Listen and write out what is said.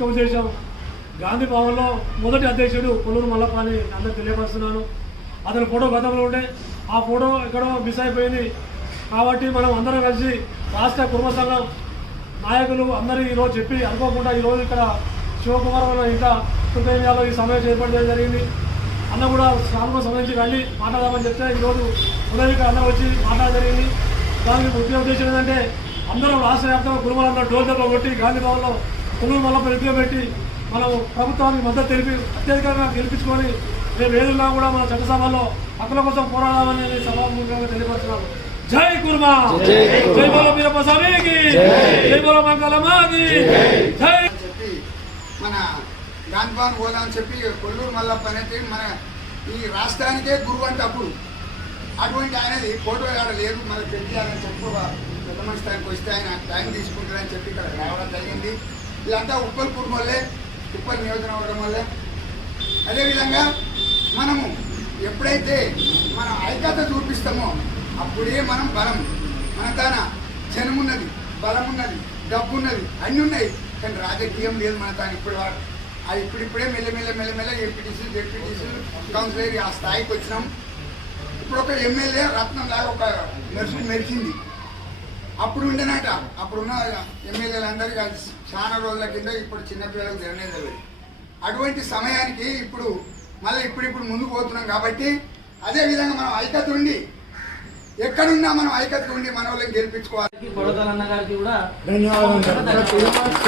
ముఖ్య ఉద్దేశం గాంధీ భవన్లో మొదటి అధ్యక్షుడు కొల్లూరు మల్లప్ప అని అందరూ తెలియపరుస్తున్నాను. అతని ఫోటో గతంలో ఉండే ఆ ఫోటో ఎక్కడో మిస్ అయిపోయింది కాబట్టి మనం అందరం కలిసి రాష్ట్ర కుర్మ సంఘం నాయకులు అందరూ ఈరోజు చెప్పి అనుకోకుండా ఈరోజు ఇక్కడ శివకుమార్ అన్న ఇంట కృతజ్ఞతలో ఈ సమావేశం ఏర్పాటు చేయడం జరిగింది. అన్న కూడా సాగుకు సంబంధించి రండి మాట్లాడదామని చెప్తే ఈరోజు ఉదయం ఇక్కడ అన్న వచ్చి మాట్లాడడం జరిగింది. దానికి ముఖ్య ఉద్దేశం ఏంటంటే అందరం రాష్ట్ర వ్యాప్తంగా కుటుంబాలందరూ డోర్ దెబ్బ కొట్టి గాంధీ భవన్లో కొల్లూరు మల్లప్ప ఎత్తుగా పెట్టి మనం ప్రభుత్వానికి మద్దతు తెలిపి అత్యధికంగా గెలిపించుకొని రేపు ఏదున్నా కూడా మన చట్టసభలో హక్కుల కోసం పోరాడాలని సభాముఖంగా తెలియపరుస్తున్నాను. జై కుర్మా, జై బోలో వీరప్ప స్వామికి, జై బోలో మంగళమాకి, జై చెప్పి మన గాంధీ భవన్ పోదాం అని చెప్పి కొల్లూరు మల్లప్ప అనేది మన ఈ రాష్ట్రానికే గురువు అంటే అటువంటి ఆయనది ఫోటో ఆడ లేదు మనకు పెట్టాలని చెప్పి పెద్ద మనిషి స్థాయికి వస్తే ఆయన టైం తీసుకుంటారని చెప్పి ఇక్కడ రావడం జరిగింది. ఇదంతా ఉప్పల్ కుటుంబాలే, ఉప్పల్ నియోజకవర్గం వల్లే. అదేవిధంగా మనము ఎప్పుడైతే మనం ఐక్యత చూపిస్తామో అప్పుడే మనం బలం, మన తన జనం ఉన్నది, బలం ఉన్నది, డబ్బు ఉన్నది, అన్నీ ఉన్నాయి. కానీ రాజకీయం లేదు మన తాను ఇప్పుడు అది ఇప్పుడిప్పుడే మెల్లమెల్ల ఎంపీటీసీలు జెడ్పీటీసీలు కౌన్సిలర్ ఆ స్థాయికి వచ్చినాం. ఇప్పుడు ఒక ఎమ్మెల్యే రత్నం లాగా ఒక మెరిచింది. అప్పుడు ఉండేనట, అప్పుడున్న ఎమ్మెల్యేలందరూ కలిసి చాలా రోజుల కింద ఇప్పుడు చిన్నపిల్లలకు జరగలేదు. అటువంటి సమయానికి ఇప్పుడు మళ్ళీ ఇప్పుడు ముందుకు పోతున్నాం కాబట్టి అదేవిధంగా మనం ఐక్యత ఉండి ఎక్కడున్నా మనం ఐక్యత ఉండి మన వాళ్ళని గెలిపించుకోవాలి. కొడతాలన్న గారికి కూడా ధన్యవాదాలు.